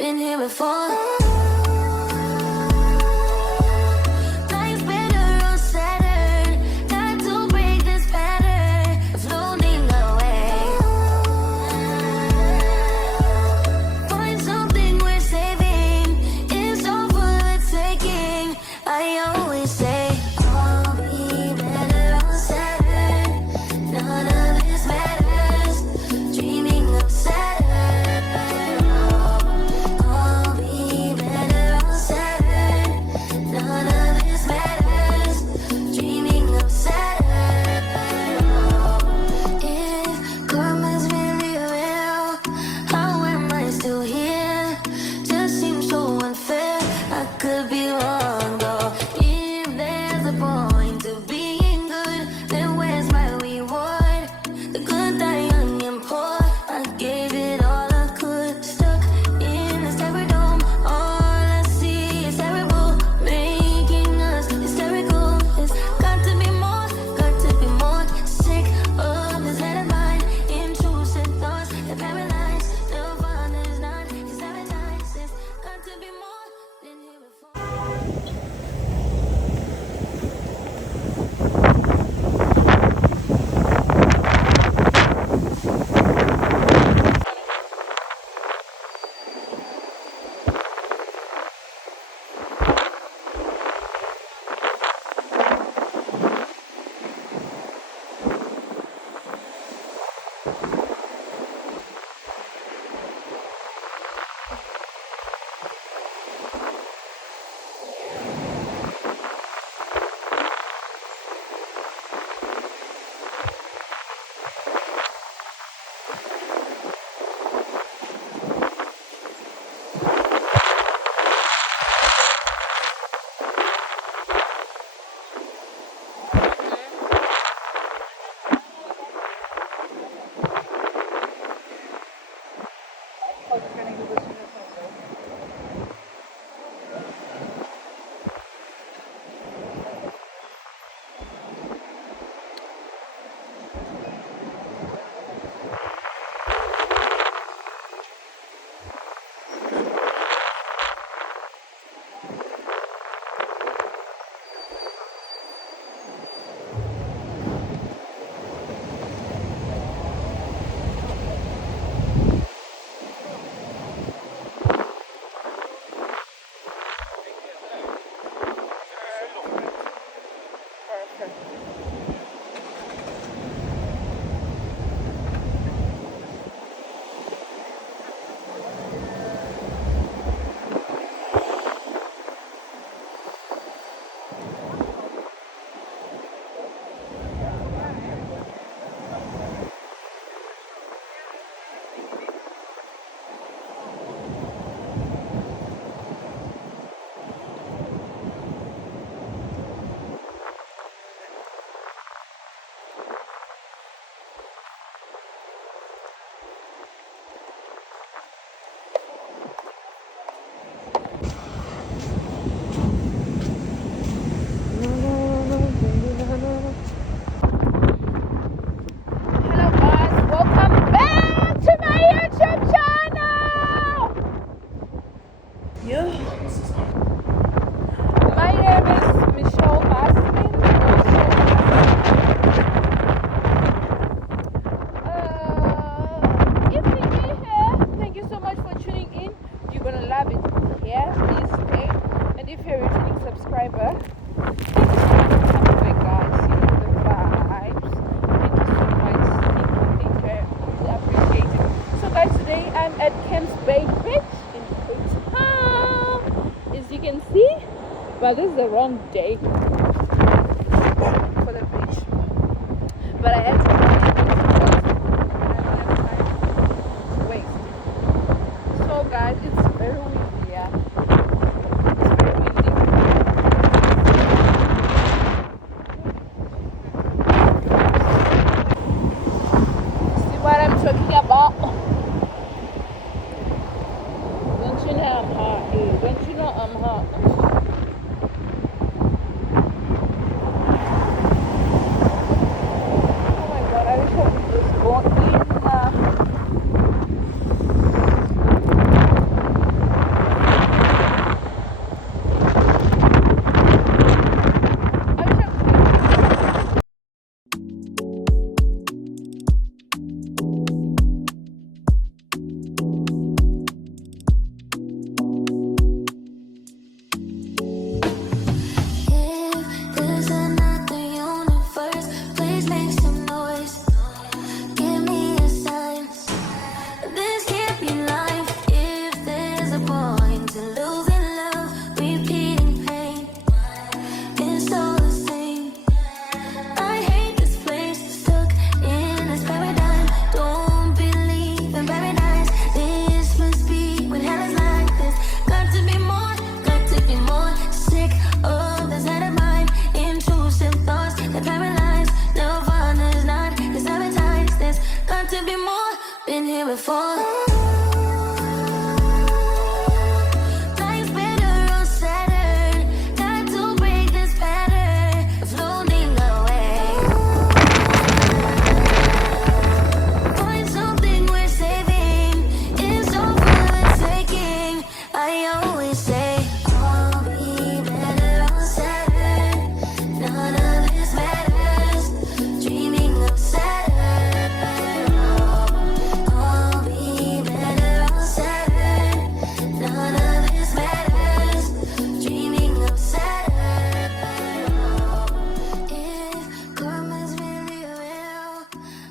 been here before. Well, this is the wrong day for the beach, but I had to waste. So guys, it's very windy, yeah. It's very windy. See what I'm talking about? Don't you know I'm hot? Don't you know I'm hot? before. Life's better on Saturn. Got to break this pattern of floating away. Find something worth saving. It's all for the taking. I always say I'll be better on Saturn. None of this matters. Dreaming of Saturn. I'll be better on Saturn. None of this matters. Dreaming of Saturn. If karma's really real,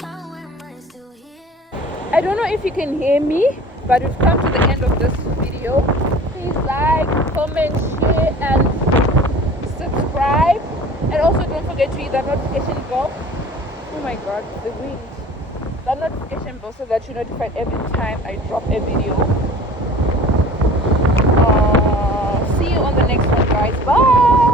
how am I still here? I don't know if you can hear me, but we've come to the end of this video. Please like, comment, share, and subscribe. And also don't forget to hit that notification bell. Oh my god, the wind. That notification bell so that you're notified every time I drop a video. See you on the next one, guys. Bye.